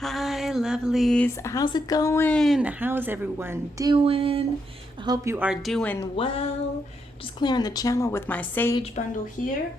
Hi, lovelies. How's it going? How's everyone doing? I hope you are doing well. Just clearing the channel with my sage bundle here.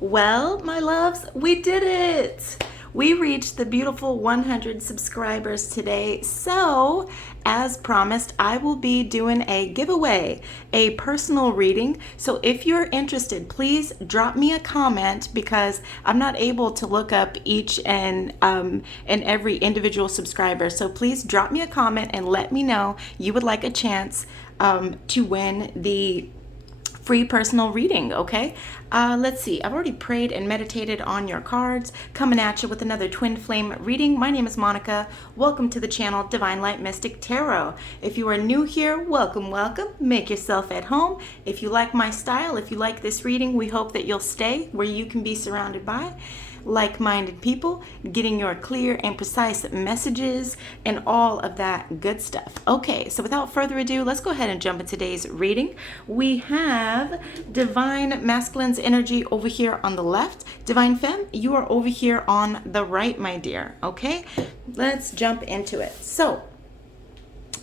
Well, my loves, we did it. We reached the beautiful 100 subscribers today. So, as promised, I will be doing a giveaway, a personal reading. So, if you're interested, please drop me a comment because I'm not able to look up each and every individual subscriber. So, please drop me a comment and let me know you would like a chance to win the free personal reading. Okay, let's see, I've already prayed and meditated on your cards, coming at you with another twin flame reading. My name is Monica. Welcome to the channel Divine Light Mystic Tarot. If you are new here, welcome. Make yourself at home. If you like my style, if you like this reading, we hope that you'll stay where you can be surrounded by like-minded people, getting your clear and precise messages and all of that good stuff. Okay, so without further ado, let's go ahead and jump into today's reading. We have Divine Masculine's energy over here on the left. Divine Femme, you are over here on the right, my dear. Okay, let's jump into it. So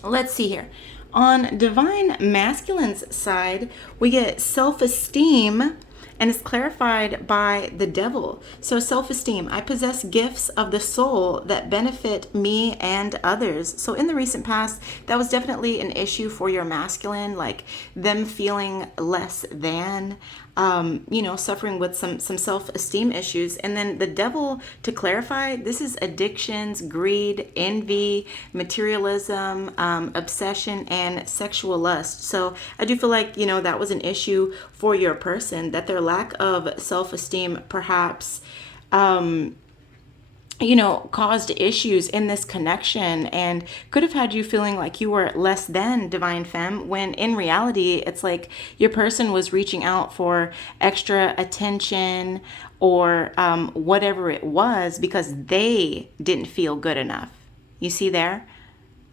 let's see here. On Divine Masculine's side, we get self-esteem, and it's clarified by the devil. So self-esteem, I possess gifts of the soul that benefit me and others. So in the recent past, that was definitely an issue for your masculine, like them feeling less than, suffering with some self-esteem issues. And then the devil, to clarify, this is addictions, greed, envy, materialism, obsession, and sexual lust. So I do feel like, that was an issue for your person, that their lack of self-esteem perhaps caused issues in this connection and could have had you feeling like you were less than, Divine Femme, when in reality, it's like your person was reaching out for extra attention or whatever it was because they didn't feel good enough. You see there?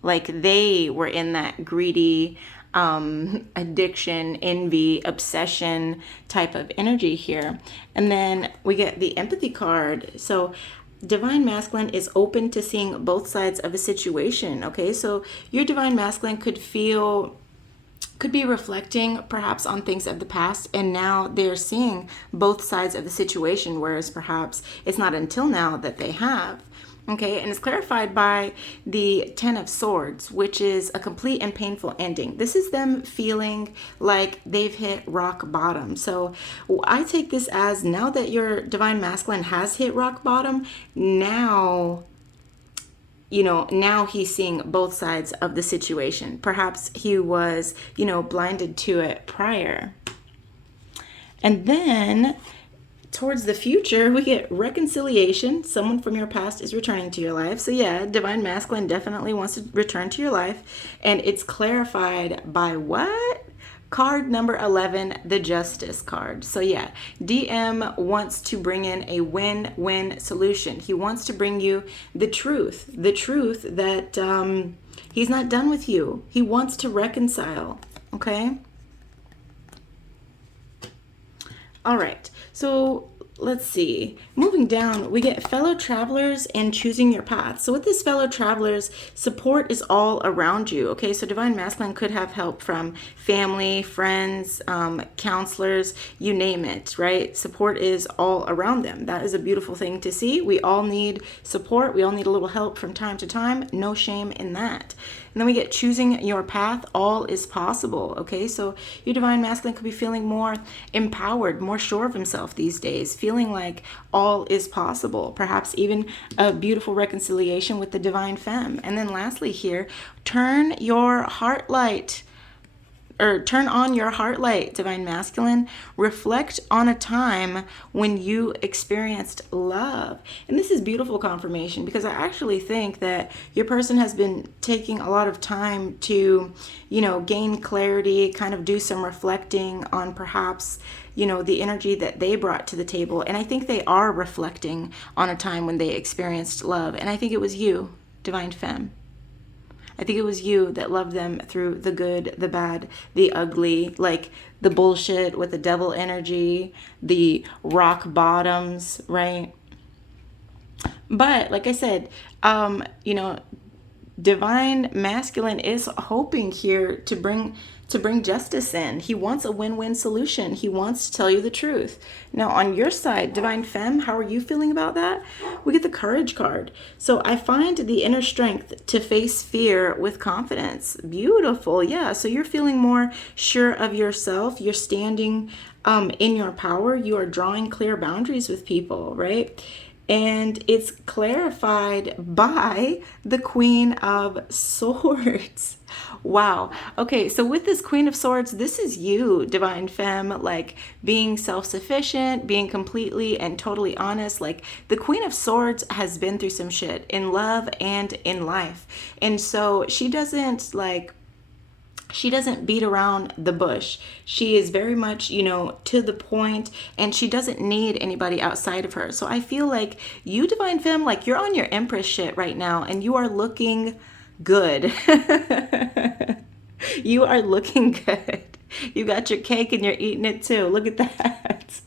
Like they were in that greedy, addiction, envy, obsession type of energy here. And then we get the empathy card. So Divine Masculine is open to seeing both sides of a situation. Okay, so your Divine Masculine could be reflecting perhaps on things of the past, and now they're seeing both sides of the situation, whereas perhaps it's not until now that they have. Okay, and it's clarified by the Ten of Swords, which is a complete and painful ending. This is them feeling like they've hit rock bottom. So I take this as, now that your Divine Masculine has hit rock bottom, now he's seeing both sides of the situation. Perhaps he was, blinded to it prior. And then towards the future, we get reconciliation. Someone from your past is returning to your life. So yeah, Divine Masculine definitely wants to return to your life. And it's clarified by what? Card number 11, the Justice card. So yeah, DM wants to bring in a win-win solution. He wants to bring you the truth that he's not done with you. He wants to reconcile, okay? All right, so let's see. Moving down, we get fellow travelers and choosing your path. So with this fellow travelers, support is all around you. Okay, so Divine Masculine could have help from family, friends, counselors, you name it, right? Support is all around them. That is a beautiful thing to see. We all need support. We all need a little help from time to time. No shame in that. And then we get choosing your path. All is possible. Okay, so your Divine Masculine could be feeling more empowered, more sure of himself these days, feeling like all is possible. Perhaps even a beautiful reconciliation with the Divine Femme. And then lastly here, turn your heart light. Or turn on your heart light, Divine Masculine. Reflect on a time when you experienced love. And this is beautiful confirmation because I actually think that your person has been taking a lot of time to, gain clarity, kind of do some reflecting on perhaps, the energy that they brought to the table. And I think they are reflecting on a time when they experienced love. And I think it was you, Divine Femme. I think it was you that loved them through the good, the bad, the ugly, like the bullshit with the devil energy, the rock bottoms, right? But like I said, you know, divine masculine is hoping here to bring justice in. He wants a win-win solution. He wants to tell you the truth. Now on your side, divine femme, how are you feeling about that? We get the courage card. So I find the inner strength to face fear with confidence. Beautiful. Yeah, so you're feeling more sure of yourself. You're standing in your power. You are drawing clear boundaries with people, right? And it's clarified by the Queen of Swords. Wow. Okay, so with this Queen of Swords, this is you, divine femme, like being self-sufficient, being completely and totally honest. Like the Queen of Swords has been through some shit in love and in life. And so she doesn't beat around the bush. She is very much, you know, to the point, and she doesn't need anybody outside of her. So I feel like you, divine femme, like you're on your empress shit right now, and you are looking good. You are looking good. You got your cake and you're eating it too. Look at that.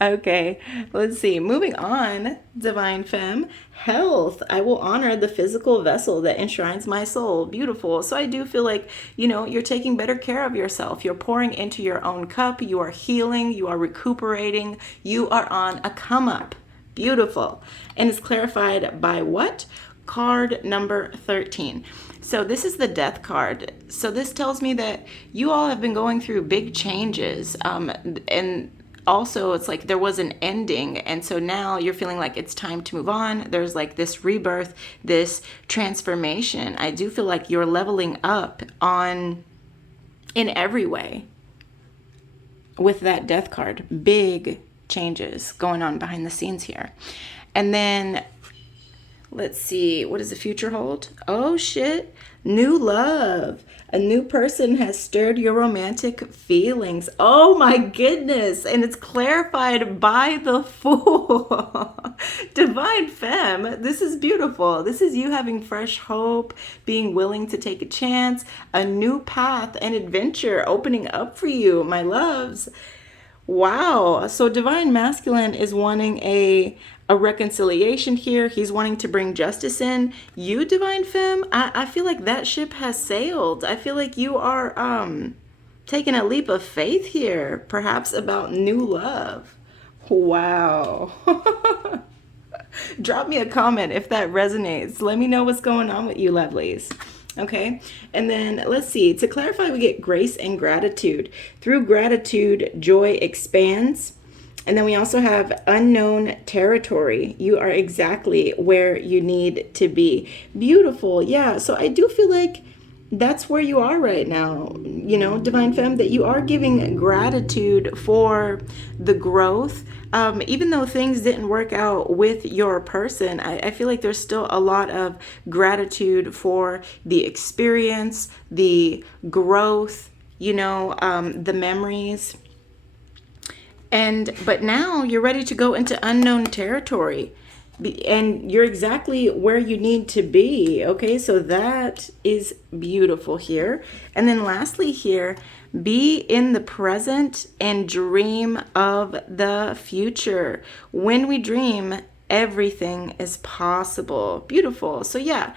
Okay, let's see. Moving on, divine femme. Health. I will honor the physical vessel that enshrines my soul. Beautiful. So I do feel like, you know, you're taking better care of yourself. You're pouring into your own cup. You are healing. You are recuperating. You are on a come up. Beautiful. And it's clarified by what? Card number 13. So this is the death card. So this tells me that you all have been going through big changes. And also it's like there was an ending, and so now you're feeling like it's time to move on. There's like this rebirth, this transformation. I do feel like you're leveling up in every way with that death card. Big changes going on behind the scenes here. And then let's see, what does the future hold? Oh shit, new love. A new person has stirred your romantic feelings. Oh my goodness. And it's clarified by the Fool. Divine femme, this is beautiful. This is you having fresh hope, being willing to take a chance, a new path and adventure opening up for you, my loves. Wow. So divine masculine is wanting a reconciliation here. He's wanting to bring justice in. You, divine femme, I feel like that ship has sailed. I feel like you are taking a leap of faith here, perhaps about new love. Wow. Drop me a comment if that resonates. Let me know what's going on with you, lovelies. Okay, and then let's see. To clarify, we get grace and gratitude. Through gratitude, joy expands. And then we also have unknown territory. You are exactly where you need to be. Beautiful. Yeah, so I do feel like that's where you are right now, you know, divine femme, that you are giving gratitude for the growth. Even though things didn't work out with your person, I feel like there's still a lot of gratitude for the experience, the growth, you know, the memories. But now you're ready to go into unknown territory, and you're exactly where you need to be. Okay, so that is beautiful here. And then lastly here, be in the present and dream of the future. When we dream, everything is possible. Beautiful. So yeah,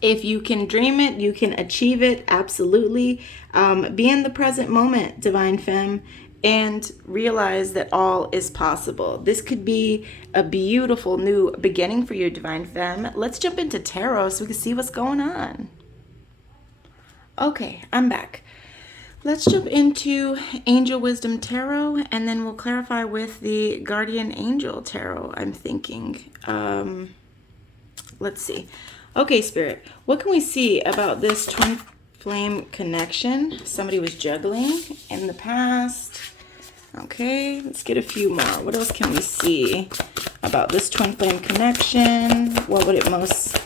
if you can dream it, you can achieve it. Absolutely. Be in the present moment, divine femme, and realize that all is possible. This could be a beautiful new beginning for you, divine femme. Let's jump into tarot so we can see what's going on. Okay, I'm back. Let's jump into Angel Wisdom Tarot, and then we'll clarify with the Guardian Angel Tarot, I'm thinking. Let's see. Okay, Spirit, what can we see about this twin flame connection? Somebody was juggling in the past. Okay, let's get a few more. What else can we see about this twin flame connection? What would it most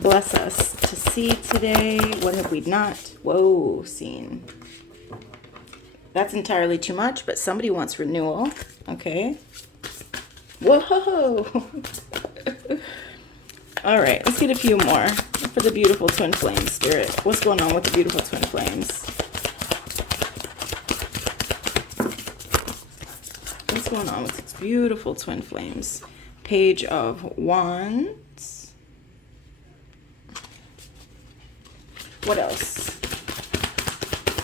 bless us to see today? What have we not, seen? That's entirely too much, but somebody wants renewal. Okay. Whoa. All right, let's get a few more for the beautiful twin flame, Spirit. What's going on with the beautiful twin flames? What's going on with these beautiful twin flames? Page of Wands. What else?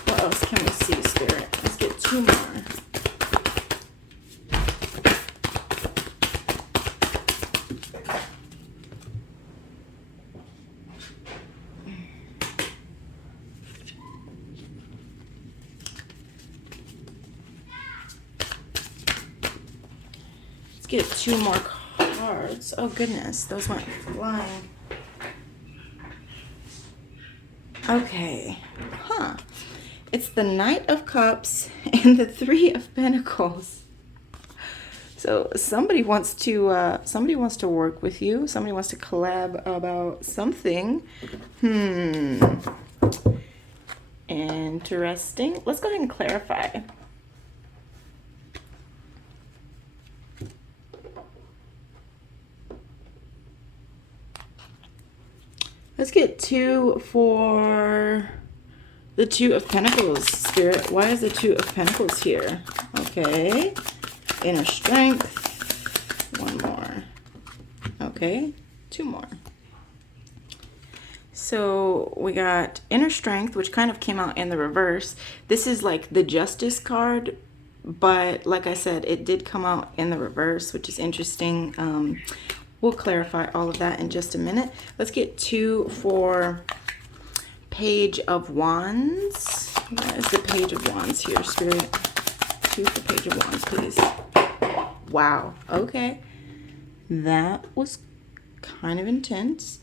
What else can we see, Spirit? Let's get 2 more. Let's get 2 more cards. Oh goodness, those went flying. Okay. Huh. It's the Knight of Cups and the 3 of Pentacles. So somebody wants to work with you. Somebody wants to collab about something. Interesting. Let's go ahead and clarify. Let's get 2 for the 2 of Pentacles, Spirit. Why is the 2 of Pentacles here? Okay. Inner strength. 1 more. Okay. 2 more. So we got inner strength, which kind of came out in the reverse. This is like the Justice card, but like I said, it did come out in the reverse, which is interesting. We'll clarify all of that in just a minute. Let's get 2 for Page of Wands. Where is the Page of Wands here, Spirit? 2 for Page of Wands, please. Wow. Okay. That was kind of intense.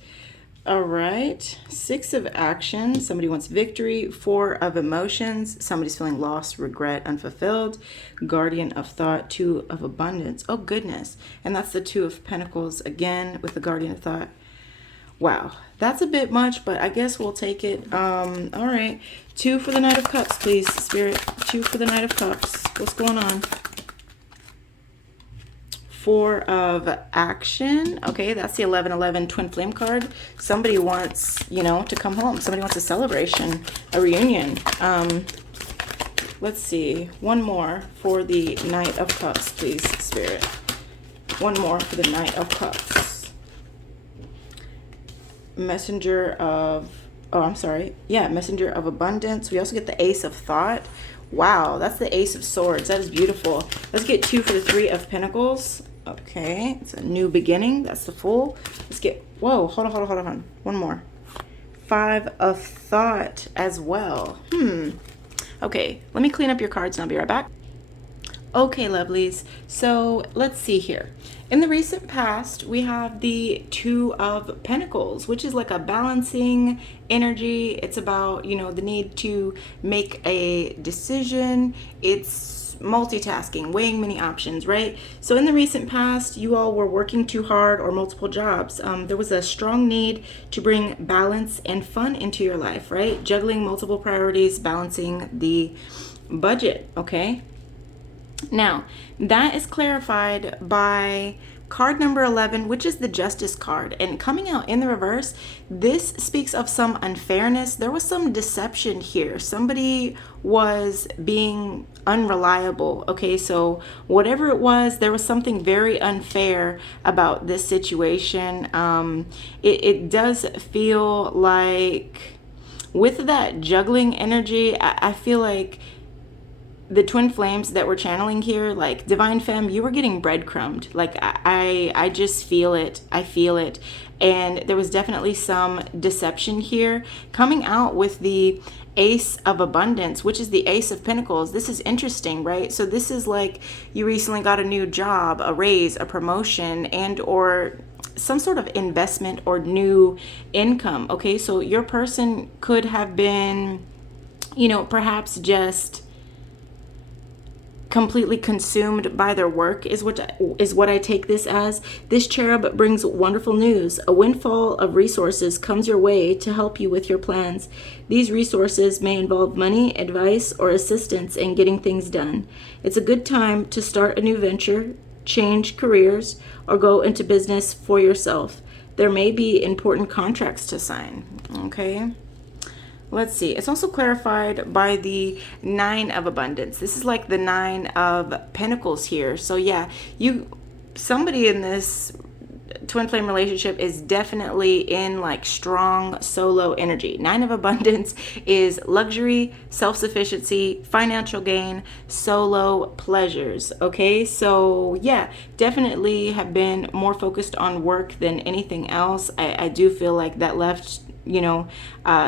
All right. 6 of action. Somebody wants victory. 4 of emotions. Somebody's feeling lost, regret, unfulfilled. Guardian of thought. 2 of abundance. Oh, goodness. And that's the 2 of Pentacles again with the Guardian of thought. Wow. That's a bit much, but I guess we'll take it. All right. 2 for the Knight of Cups, please, Spirit. 2 for the Knight of Cups. What's going on? 4 of action. Okay, that's the 1111 twin flame card. Somebody wants, to come home. Somebody wants a celebration, a reunion. Let's see. 1 more for the Knight of Cups, please, Spirit. 1 more for the Knight of Cups. Messenger of, Messenger of Abundance. We also get the Ace of Thought. Wow, that's the Ace of Swords. That is beautiful. Let's get 2 for the 3 of Pentacles. Okay, it's a new beginning. That's the Fool. Let's get, whoa, hold on. 1 more. 5 of Thought as well. Okay, let me clean up your cards and I'll be right back. Okay, lovelies. So let's see here. In the recent past, we have the 2 of Pentacles, which is like a balancing energy. It's about, the need to make a decision. It's multitasking, weighing many options, right? So in the recent past, you all were working too hard or multiple jobs. There was a strong need to bring balance and fun into your life, right? Juggling multiple priorities, balancing the budget, okay? Now, that is clarified by card number 11, which is the Justice card. And coming out in the reverse, this speaks of some unfairness. There was some deception here. Somebody was being unreliable. Okay, so whatever it was, there was something very unfair about this situation. It does feel like with that juggling energy, I feel like the twin flames that we're channeling here, like Divine Femme, you were getting breadcrumbed. Like I just feel it. I feel it. And there was definitely some deception here. Coming out with the Ace of Abundance, which is the Ace of Pentacles. This is interesting, right? So this is like you recently got a new job, a raise, a promotion, and or some sort of investment or new income. Okay, so your person could have been, perhaps just completely consumed by their work is what I take this as. This cherub brings wonderful news. A windfall of resources comes your way to help you with your plans. These resources may involve money, advice, or assistance in getting things done. It's a good time to start a new venture, change careers, or go into business for yourself. There may be important contracts to sign. Okay. Let's see. It's also clarified by the 9 of Abundance. This is like the 9 of Pentacles here. So yeah, somebody in this twin flame relationship is definitely in like strong solo energy. Nine of Abundance is luxury, self-sufficiency, financial gain, solo pleasures. Okay, so yeah, definitely have been more focused on work than anything else. I do feel like that left,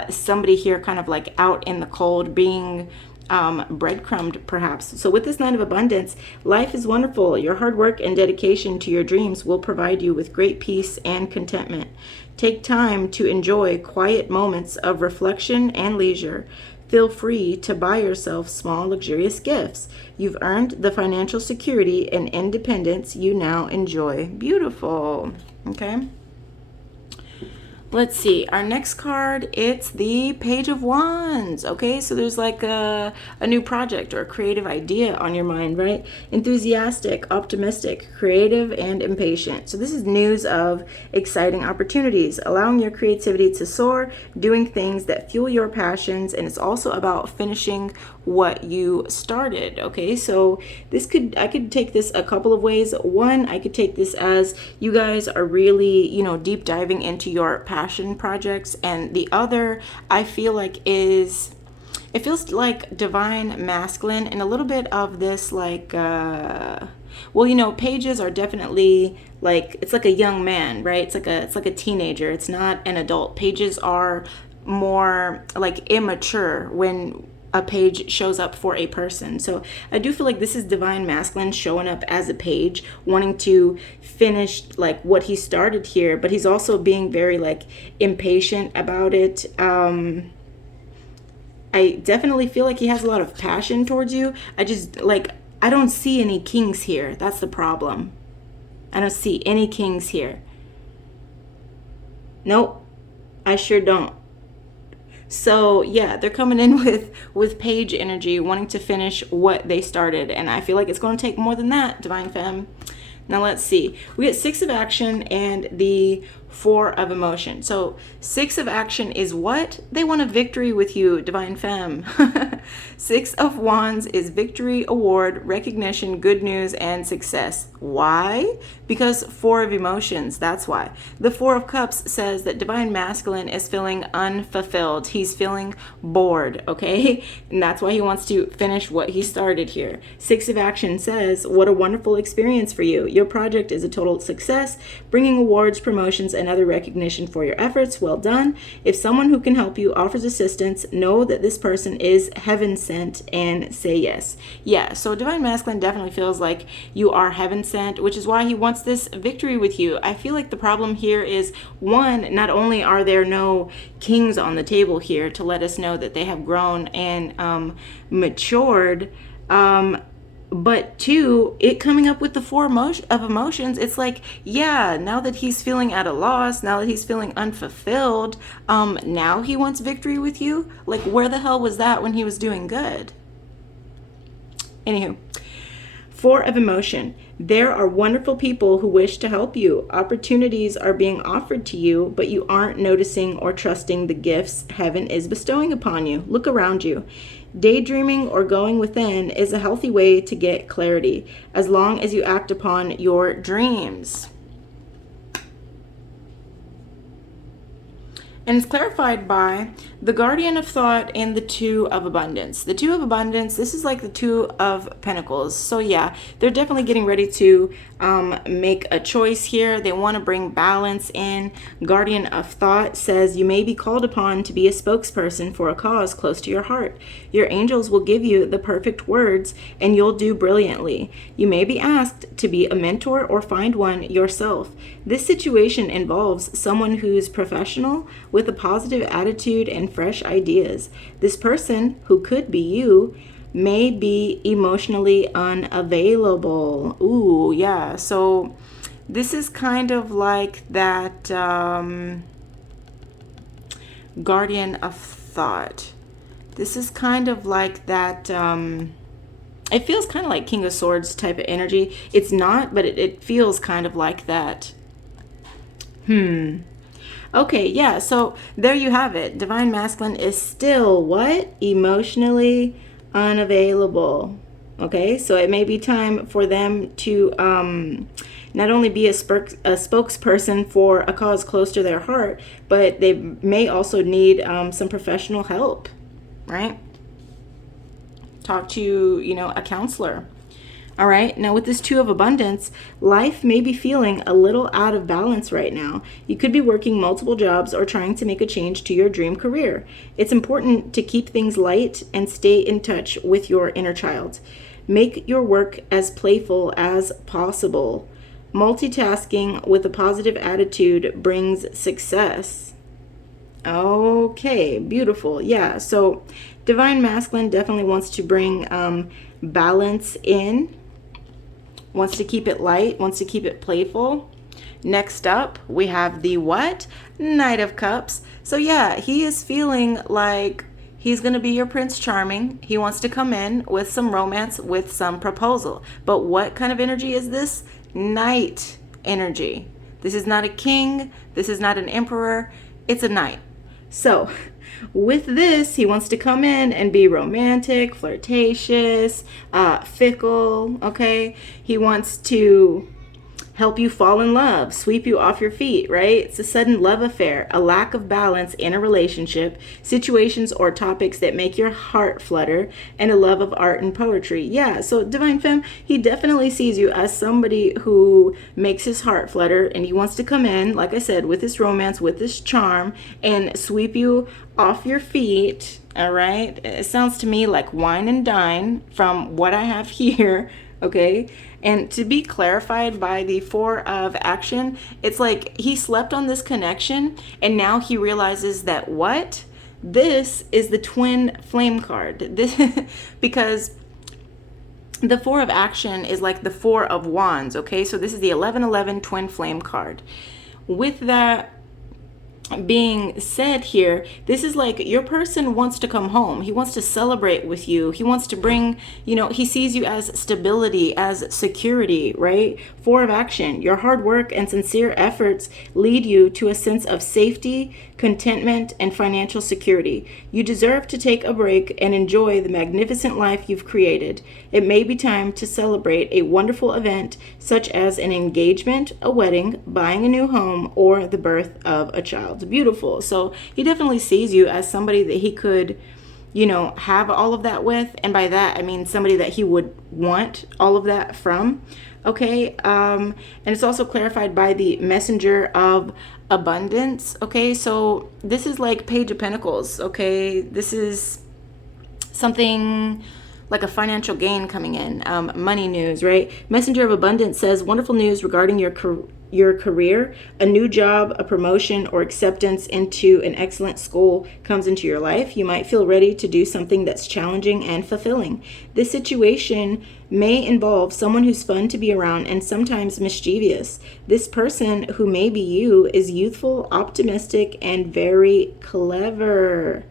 somebody here kind of like out in the cold, being breadcrumbed perhaps. So with this Nine of Abundance, life is wonderful. Your hard work and dedication to your dreams will provide you with great peace and contentment. Take time to enjoy quiet moments of reflection and leisure. Feel free to buy yourself small, luxurious gifts. You've earned the financial security and independence you now enjoy. Beautiful. Okay. Let's see, our next card, it's the Page of Wands. Okay, so there's like a new project or a creative idea on your mind, right? Enthusiastic, optimistic, creative, and impatient. So this is news of exciting opportunities, allowing your creativity to soar, doing things that fuel your passions, and it's also about finishing what you started. Okay, so I could take this a couple of ways. One, I could take this as you guys are really, deep diving into your passion projects, and the other I feel like it feels like divine masculine and a little bit of this like pages are definitely like, it's like a young man, right? It's like a teenager. It's not an adult. Pages are more like immature when a page shows up for a person. So I do feel like this is divine masculine showing up as a page, wanting to finish like what he started here, but he's also being very like impatient about it. I definitely feel like he has a lot of passion towards you. I don't see any kings here. That's the problem. I don't see any kings here. Nope, I sure don't. So yeah, they're coming in with page energy, wanting to finish what they started, and I feel like it's going to take more than that, Divine Femme. Now let's see. We get Six of Action and the Four of Emotion. So Six of Action is what? They want a victory with you, Divine Femme. Six of Wands is victory, award, recognition, good news, and success. Why? Because Four of Emotions, that's why. The Four of Cups says that Divine Masculine is feeling unfulfilled. He's feeling bored, okay? And that's why he wants to finish what he started here. Six of Action says, what a wonderful experience for you. Your project is a total success, bringing awards, promotions, and other recognition for your efforts. Well done. If someone who can help you offers assistance, know that this person is heaven sent and say yes. Yeah, so Divine Masculine definitely feels like you are heaven sent, which is why he wants this victory with you. I feel like the problem here is, one, not only are there no kings on the table here to let us know that they have grown and matured, but two, it coming up with the Four of Emotions, it's like, yeah, now that he's feeling at a loss, now that he's feeling unfulfilled, now he wants victory with you? Like, where the hell was that when he was doing good? Anywho, Four of Emotion. There are wonderful people who wish to help you. Opportunities are being offered to you, but you aren't noticing or trusting the gifts heaven is bestowing upon you. Look around you. Daydreaming or going within is a healthy way to get clarity, as long as you act upon your dreams. And it's clarified by the Guardian of Thought and the Two of Abundance. The Two of Abundance, this is like the Two of Pentacles. So yeah, they're definitely getting ready to make a choice here. They want to bring balance in. Guardian of Thought says you may be called upon to be a spokesperson for a cause close to your heart. Your angels will give you the perfect words and you'll do brilliantly. You may be asked to be a mentor or find one yourself. This situation involves someone who's professional with a positive attitude and fresh ideas. This person, who could be you, may be emotionally unavailable. Ooh, yeah. So this is kind of like that Guardian of Thought. This is kind of like that, it feels kind of like King of Swords type of energy. It's not, but it feels kind of like that. Okay, yeah, so there you have it. Divine Masculine is still what? Emotionally unavailable. Okay, so it may be time for them to not only be a spokesperson for a cause close to their heart, but they may also need some professional help, right? Talk to, a counselor. All right, now with this Two of Abundance, life may be feeling a little out of balance right now. You could be working multiple jobs or trying to make a change to your dream career. It's important to keep things light and stay in touch with your inner child. Make your work as playful as possible. Multitasking with a positive attitude brings success. Okay, beautiful. Yeah, so Divine Masculine definitely wants to bring balance in, wants to keep it light, wants to keep it playful. Next up, we have the what? Knight of Cups. So yeah, he is feeling like he's going to be your Prince Charming. He wants to come in with some romance, with some proposal. But what kind of energy is this? Knight energy. This is not a king. This is not an emperor. It's a knight. So with this, he wants to come in and be romantic, flirtatious, fickle, okay? He wants to help you fall in love, sweep you off your feet, right? It's a sudden love affair, a lack of balance in a relationship, situations or topics that make your heart flutter, and a love of art and poetry. Yeah, so Divine Femme, he definitely sees you as somebody who makes his heart flutter, and he wants to come in, like I said, with this romance, with this charm, and sweep you off your feet, all right? It sounds to me like wine and dine from what I have here, okay? And to be clarified by the Four of Action, it's like he slept on this connection and now he realizes that what? This is the twin flame card. This because the Four of Action is like the Four of Wands, okay? So this is the 1111 twin flame card. With that being said here, this is like your person wants to come home. He wants to celebrate with you. He wants to bring, he sees you as stability, as security, right? Four of Action, your hard work and sincere efforts lead you to a sense of safety, contentment, and financial security. You deserve to take a break and enjoy the magnificent life you've created. It may be time to celebrate a wonderful event such as an engagement, a wedding, buying a new home, or the birth of a child. Beautiful. So he definitely sees you as somebody that he could, have all of that with. And by that, I mean somebody that he would want all of that from. Okay. And it's also clarified by the Messenger of Abundance. Okay. So this is like Page of Pentacles. Okay. This is something like a financial gain coming in, money news, right? Messenger of Abundance says wonderful news regarding your career, a new job, a promotion, or acceptance into an excellent school comes into your life. You might feel ready to do something that's challenging and fulfilling. This situation may involve someone who's fun to be around and sometimes mischievous. This person, who may be you, is youthful, optimistic, and very clever.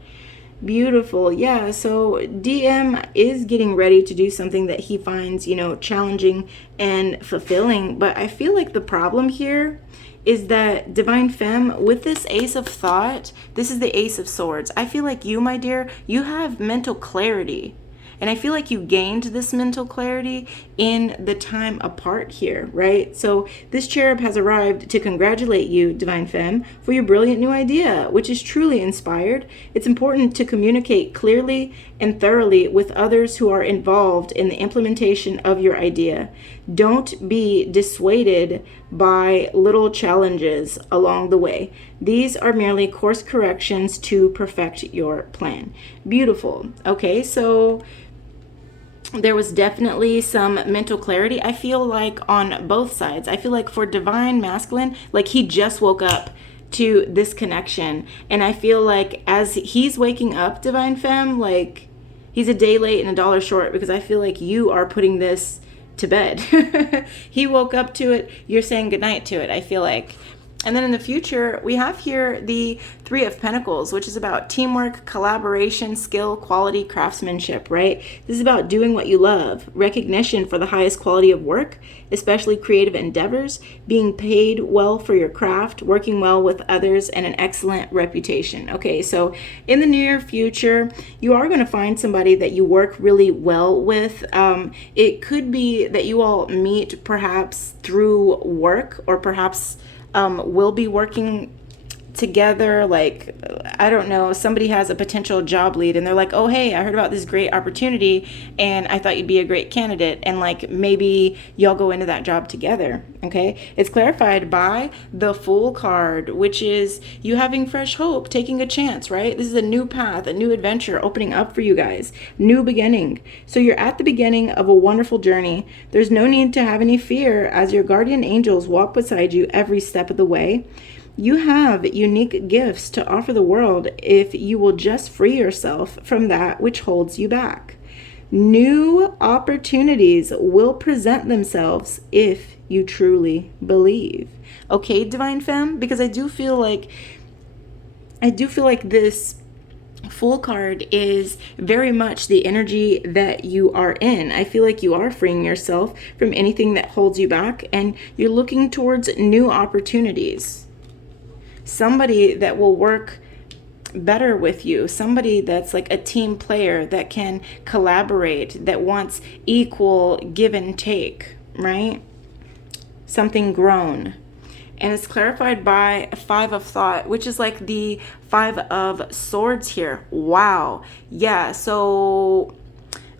Beautiful. Yeah, so DM is getting ready to do something that he finds, challenging and fulfilling. But I feel like the problem here is that Divine Femme, with this Ace of Thought, this is the Ace of Swords. I feel like you, my dear, you have mental clarity. And I feel like you gained this mental clarity in the time apart here, right? So this cherub has arrived to congratulate you, Divine Femme, for your brilliant new idea, which is truly inspired. It's important to communicate clearly and thoroughly with others who are involved in the implementation of your idea. Don't be dissuaded by little challenges along the way. These are merely course corrections to perfect your plan. Beautiful. Okay, so there was definitely some mental clarity, I feel like, on both sides. I feel like for Divine Masculine, like he just woke up to this connection. And I feel like as he's waking up, Divine Femme, like he's a day late and a dollar short, because I feel like you are putting this to bed. He woke up to it. You're saying goodnight to it, I feel like. And then in the future, we have here the Three of Pentacles, which is about teamwork, collaboration, skill, quality, craftsmanship, right? This is about doing what you love, recognition for the highest quality of work, especially creative endeavors, being paid well for your craft, working well with others, and an excellent reputation. Okay, so in the near future, you are going to find somebody that you work really well with. It could be that you all meet perhaps through work, or perhaps will be working together. Like, I don't know, somebody has a potential job lead and they're like, oh, hey, I heard about this great opportunity and I thought you'd be a great candidate. And like, maybe y'all go into that job together. Okay. It's clarified by the Fool card, which is you having fresh hope, taking a chance, right? This is a new path, a new adventure opening up for you guys, new beginning. So you're at the beginning of a wonderful journey. There's no need to have any fear as your guardian angels walk beside you every step of the way. You have unique gifts to offer the world if you will just free yourself from that which holds you back. New opportunities will present themselves if you truly believe. Okay, Divine Femme, because I do feel like this Fool card is very much the energy that you are in. I feel like you are freeing yourself from anything that holds you back and you're looking towards new opportunities. Somebody that will work better with you, somebody that's like a team player that can collaborate, that wants equal give and take, right? Something grown. And it's clarified by Five of Thought, which is like the Five of Swords here. Wow. Yeah, so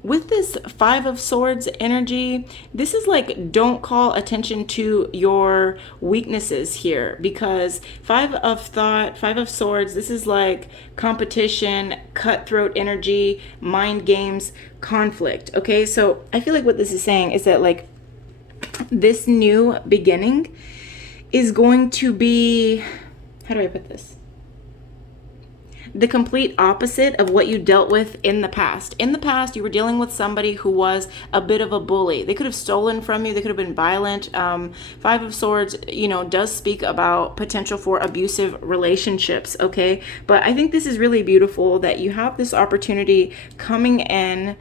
with this Five of Swords energy, this is like, don't call attention to your weaknesses here, because Five of Thought, Five of Swords, this is like competition, cutthroat energy, mind games, conflict. Okay, so I feel like what this is saying is that like this new beginning is going to be, how do I put this? The complete opposite of what you dealt with in the past. In the past, you were dealing with somebody who was a bit of a bully. They could have stolen from you. They could have been violent. Five of Swords, does speak about potential for abusive relationships, okay? But I think this is really beautiful that you have this opportunity coming in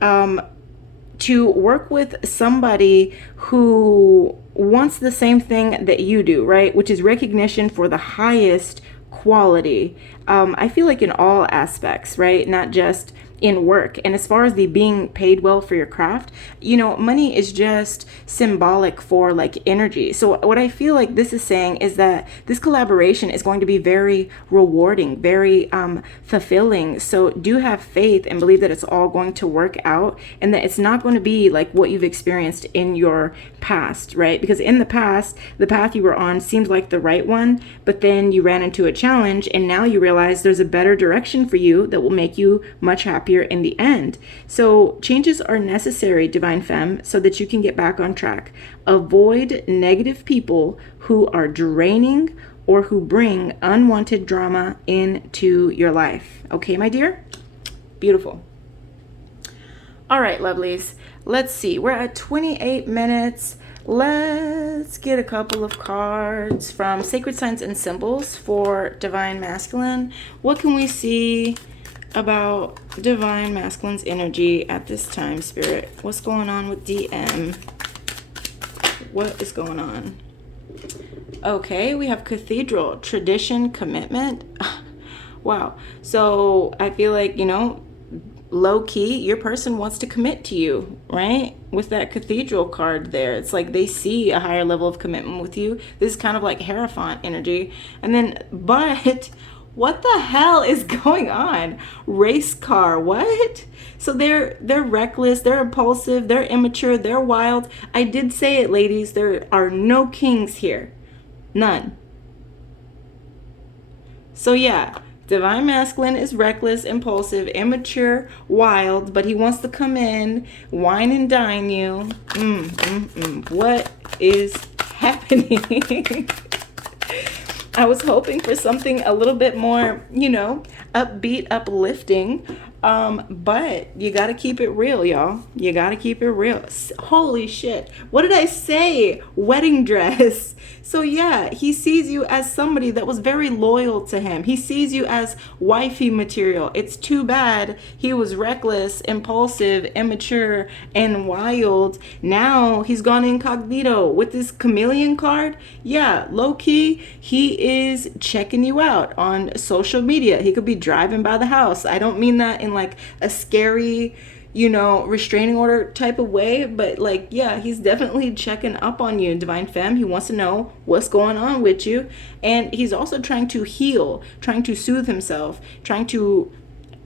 to work with somebody who wants the same thing that you do, right? Which is recognition for the highest quality. I feel like in all aspects, right? Not just in work. And as far as the being paid well for your craft, money is just symbolic for like energy. So what I feel like this is saying is that this collaboration is going to be very rewarding, very fulfilling. So do have faith and believe that it's all going to work out and that it's not going to be like what you've experienced in your past, right? Because in the past, the path you were on seems like the right one, but then you ran into a challenge and now you realize there's a better direction for you that will make you much happier in the end. So changes are necessary, Divine Femme, so that you can get back on track. Avoid negative people who are draining or who bring unwanted drama into your life. Okay, my dear? Beautiful. All right, lovelies. Let's see. We're at 28 minutes. Let's get a couple of cards from Sacred Signs and Symbols for Divine Masculine. What can we see about Divine Masculine's energy at this time, Spirit? What's going on with DM? What is going on? Okay, we have Cathedral, tradition, commitment. Wow. So I feel like, low key, your person wants to commit to you, right? With that Cathedral card there, it's like they see a higher level of commitment with you. This is kind of like Hierophant energy. And then, but what the hell is going on? Race car, what? So they're reckless, they're impulsive, they're immature, they're wild. I did say it, ladies, there are no kings here. None. So yeah, Divine Masculine is reckless, impulsive, immature, wild, but he wants to come in, wine and dine you. What is happening? I was hoping for something a little bit more, upbeat, uplifting. But you got to keep it real, y'all. You got to keep it real. Holy shit. What did I say? Wedding dress. So yeah, he sees you as somebody that was very loyal to him. He sees you as wifey material. It's too bad he was reckless, impulsive, immature, and wild. Now he's gone incognito with this chameleon card. Yeah, low key, he is checking you out on social media. He could be driving by the house. I don't mean that in like a scary, restraining order type of way, but like, yeah, he's definitely checking up on you, Divine Femme. He wants to know what's going on with you. And he's also trying to heal, trying to soothe himself, trying to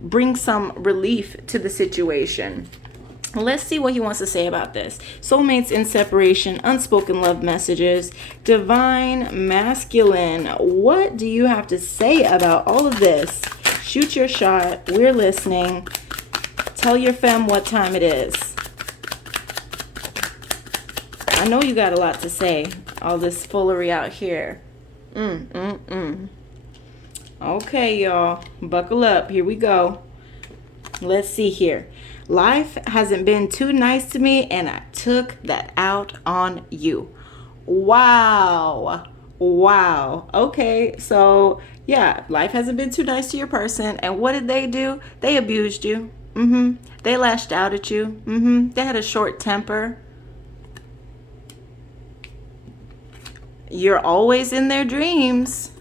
bring some relief to the situation. Let's see what he wants to say about this. Soulmates in separation, unspoken love messages, divine masculine. What do you have to say about all of this? Shoot your shot. We're listening. Tell your femme what time it is. I know you got a lot to say. All this foolery out here. Okay, y'all. Buckle up. Here we go. Let's see here. Life hasn't been too nice to me, and I took that out on you. Wow. Okay, so yeah, life hasn't been too nice to your person, and what did they do? They abused you. They lashed out at you. They had a short temper. You're always in their dreams.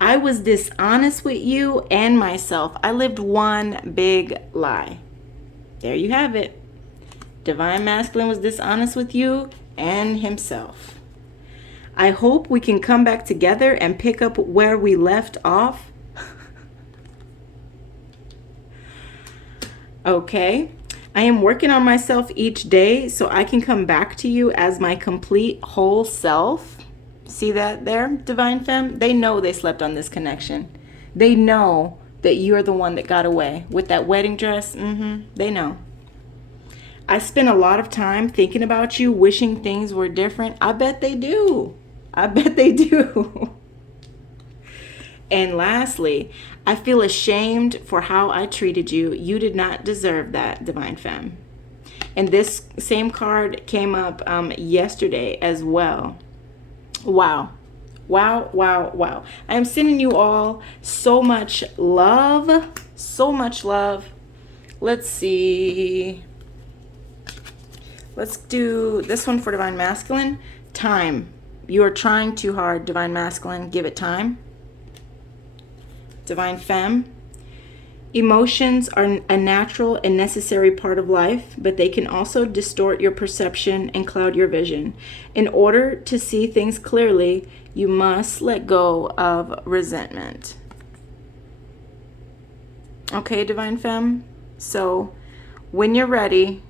I was dishonest with you and myself. I lived one big lie. There you have it. Divine Masculine was dishonest with you and himself. I hope we can come back together and pick up where we left off. Okay. I am working on myself each day so I can come back to you as my complete whole self. See that there, Divine Femme? They know they slept on this connection. They know that you're the one that got away with that wedding dress. They know. I spend a lot of time thinking about you, wishing things were different. I bet they do. And lastly, I feel ashamed for how I treated you. You did not deserve that, Divine Femme. And this same card came up yesterday as well. Wow. I am sending you all so much love. Let's see. Let's do this one for Divine Masculine. Time. You are trying too hard, Divine Masculine. Give it time. Divine Femme. Emotions are a natural and necessary part of life, but they can also distort your perception and cloud your vision. In order to see things clearly, you must let go of resentment. Okay, Divine Femme? So, when you're ready,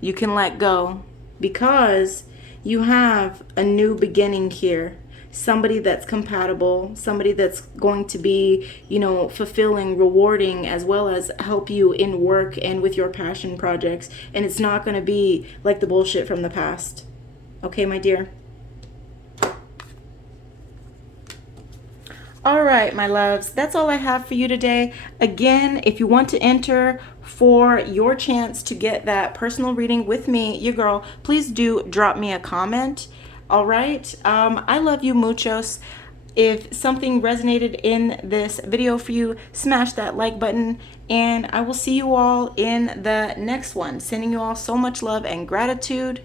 you can let go because you have a new beginning here. Somebody that's compatible, somebody that's going to be, fulfilling, rewarding, as well as help you in work and with your passion projects. And it's not going to be like the bullshit from the past. Okay, my dear? All right, my loves, that's all I have for you today. Again, if you want to enter for your chance to get that personal reading with me, your girl, please do drop me a comment. All right. I love you muchos. If something resonated in this video for you, smash that like button, and I will see you all in the next one. Sending you all so much love and gratitude.